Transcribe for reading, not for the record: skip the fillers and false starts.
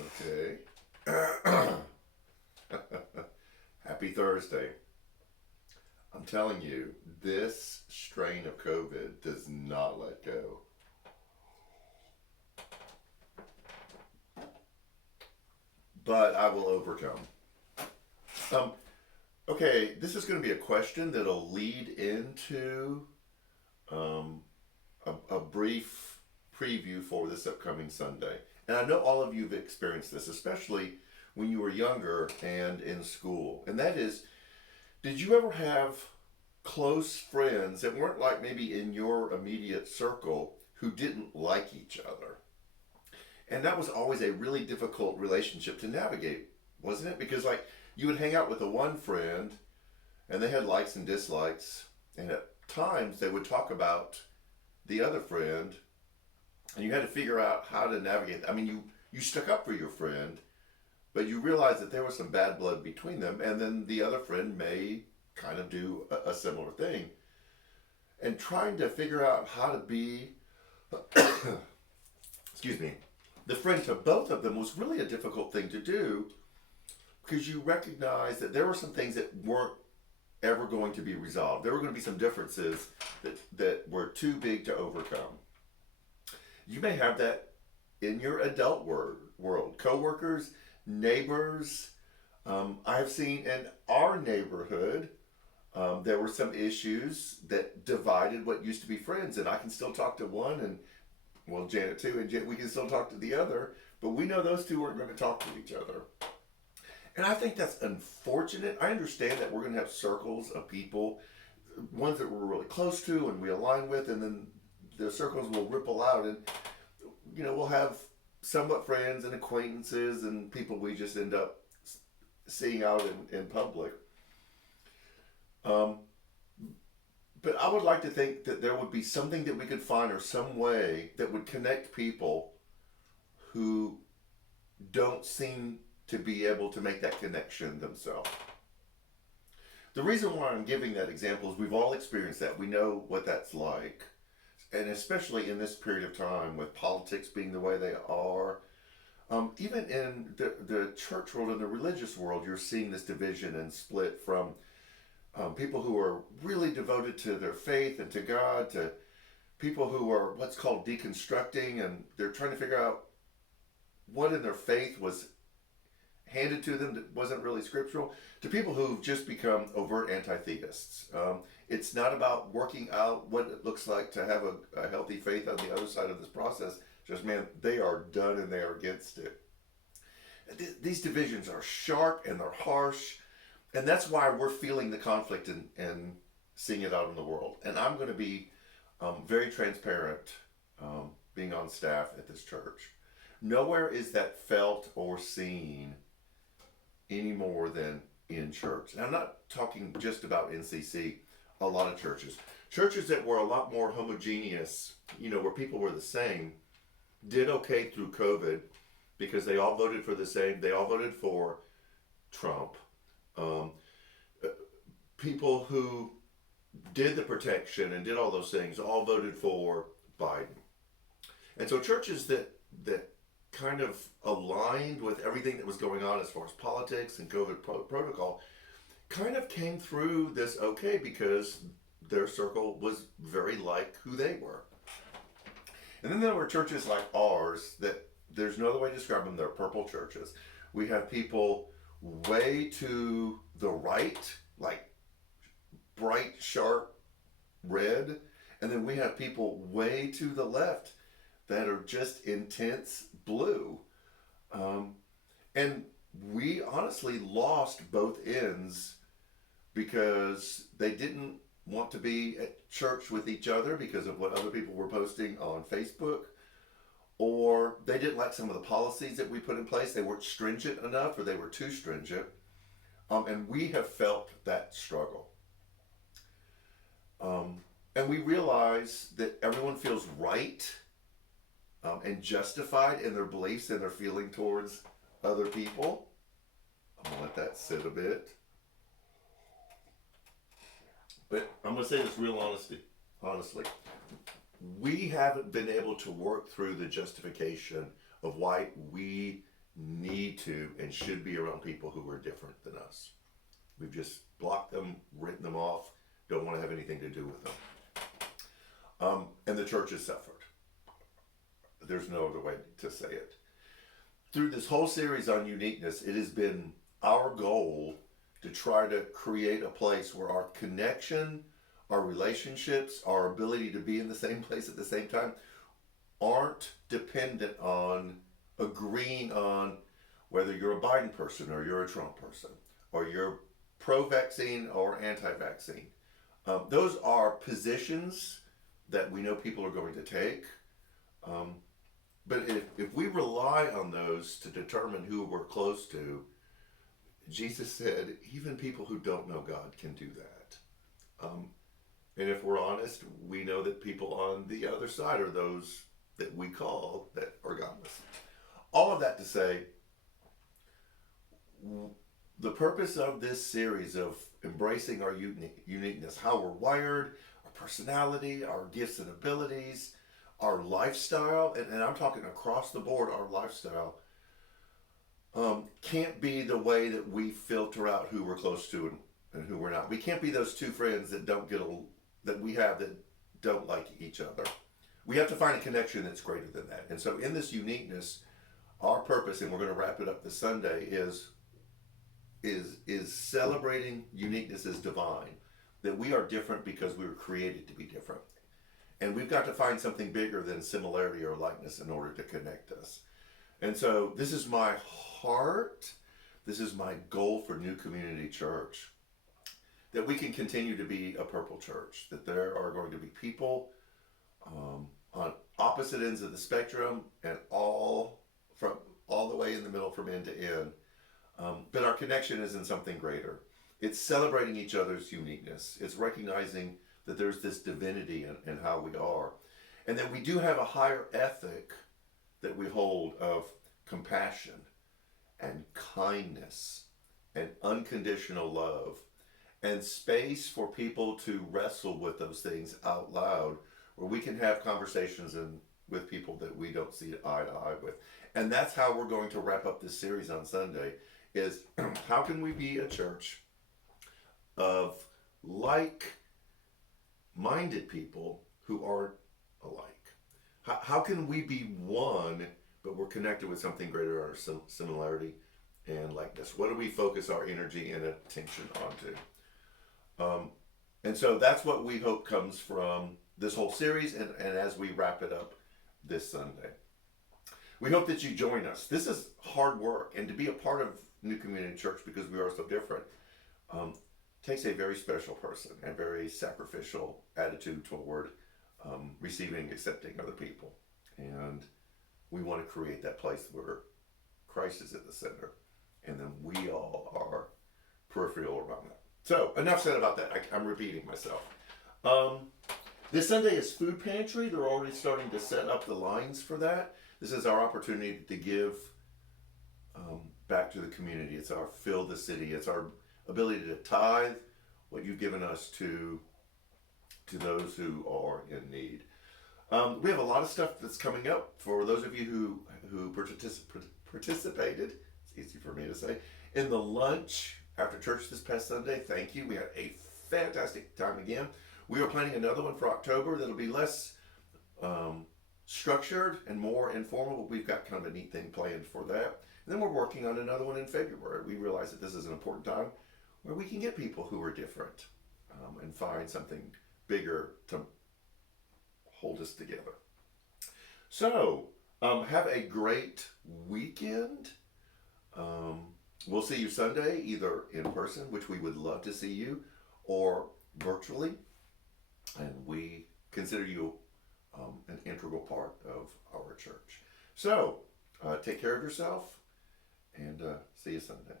Okay. Happy Thursday. I'm telling you, this strain of COVID does not let go. But I will overcome. Um, okay, this is going to be a question that'll lead into um, a brief preview for this upcoming Sunday. And I know all of you have experienced this, especially when you were younger and in school. And that is, did you ever have close friends that weren't like maybe in your immediate circle who didn't like each other? And that was always a really difficult relationship to navigate, wasn't it? Because, like, you would hang out with the one friend and they had likes and dislikes, and at times they would talk about the other friend, and you had to figure out how to navigate that. I mean, you stuck up for your friend, but you realized that there was some bad blood between them, and then the other friend may kind of do a similar thing. And trying to figure out how to be, excuse me, the friend to both of them was really a difficult thing to do because you recognize that there were some things that weren't ever going to be resolved. There were going to be some differences that were too big to overcome. You may have that in your adult world. Coworkers, neighbors. I have seen in our neighborhood, there were some issues that divided what used to be friends, and I can still talk to one, and well, Janet too, and we can still talk to the other, but we know those two aren't going to talk to each other. And I think that's unfortunate. I understand that we're going to have circles of people, ones that we're really close to and we align with, and then the circles will ripple out, and we'll have somewhat friends and acquaintances and people we just end up seeing out in public. Um, but I would like to think that there would be something that we could find or some way that would connect people who don't seem to be able to make that connection themselves. The reason why I'm giving that example is we've all experienced that. We know what that's like. And especially in this period of time with politics being the way they are, even in the church world and the religious world, you're seeing this division and split from people who are really devoted to their faith and to God to people who are what's called deconstructing, and they're trying to figure out what in their faith was handed to them that wasn't really scriptural, to people who've just become overt anti-theists. It's not about working out what it looks like to have a healthy faith on the other side of this process. Just, man, they are done and they are against it. These divisions are sharp and they're harsh, and that's why we're feeling the conflict and seeing it out in the world. And I'm going to be very transparent being on staff at this church. Nowhere is that felt or seen any more than in church. And I'm not talking just about NCC, a lot of churches. Churches that were a lot more homogeneous, where people were the same, did okay through COVID because they all voted for the same. They all voted for Trump. Um, People who did the protection and did all those things all voted for Biden. And so churches that kind of aligned with everything that was going on as far as politics and COVID protocol kind of came through this okay because their circle was very like who they were. And then there were churches like ours that there's no other way to describe them. They're purple churches. We have people way to the right, like bright, sharp red. And then we have people way to the left that are just intense blue. And we honestly lost both ends because they didn't want to be at church with each other because of what other people were posting on Facebook, or they didn't like some of the policies that we put in place. They weren't stringent enough, or they were too stringent. And we have felt that struggle. And we realize that everyone feels right and justified in their beliefs and their feeling towards other people. I'm going to let that sit a bit. But I'm going to say this real honestly. We haven't been able to work through the justification of why we need to and should be around people who are different than us. We've just blocked them, written them off, don't want to have anything to do with them. And the church has suffered. There's no other way to say it. Through this whole series on uniqueness, it has been our goal to try to create a place where our connection, our relationships, our ability to be in the same place at the same time aren't dependent on agreeing on whether you're a Biden person or you're a Trump person or you're pro-vaccine or anti-vaccine. Those are positions that we know people are going to take. But if we rely on those to determine who we're close to, Jesus said, even people who don't know God can do that. And if we're honest, we know that people on the other side are those that we call that are godless. All of that to say, the purpose of this series of embracing our uniqueness, how we're wired, our personality, our gifts and abilities, our lifestyle, and I'm talking across the board, our lifestyle, can't be the way that we filter out who we're close to and who we're not. We can't be those two friends that that we have that don't like each other. We have to find a connection that's greater than that. And so in this uniqueness, our purpose, and we're going to wrap it up this Sunday, is celebrating uniqueness as divine, that we are different because we were created to be different. And we've got to find something bigger than similarity or likeness in order to connect us. And so this is my heart. This is my goal for New Community Church, that we can continue to be a purple church, that there are going to be people on opposite ends of the spectrum and all the way in the middle from end to end. But our connection is in something greater. It's celebrating each other's uniqueness. It's recognizing that there's this divinity in how we are. And that we do have a higher ethic that we hold of compassion and kindness and unconditional love and space for people to wrestle with those things out loud, where we can have conversations with people that we don't see eye to eye with. And that's how we're going to wrap up this series on Sunday, is how can we be a church of like-minded people who aren't alike? How can we be one, but we're connected with something greater, our similarity and likeness? What do we focus our energy and attention onto? And so that's what we hope comes from this whole series, and as we wrap it up this Sunday. We hope that you join us. This is hard work, and to be a part of New Community Church, because we are so different, takes a very special person and very sacrificial attitude toward receiving and accepting other people. And we want to create that place where Christ is at the center, and then we all are peripheral around that. So, enough said about that. I'm repeating myself. This Sunday is Food Pantry. They're already starting to set up the lines for that. This is our opportunity to give back to the community. It's our fill the city. It's our ability to tithe what you've given us to those who are in need. We have a lot of stuff that's coming up for those of you who participated. It's easy for me to say, in the lunch after church this past Sunday. Thank you. We had a fantastic time again. We are planning another one for October that'll be less structured and more informal, but we've got kind of a neat thing planned for that. And then we're working on another one in February. We realize that this is an important time where we can get people who are different and find something bigger to hold us together. So, have a great weekend. We'll see you Sunday, either in person, which we would love to see you, or virtually. And we consider you an integral part of our church. So, take care of yourself, and see you Sunday.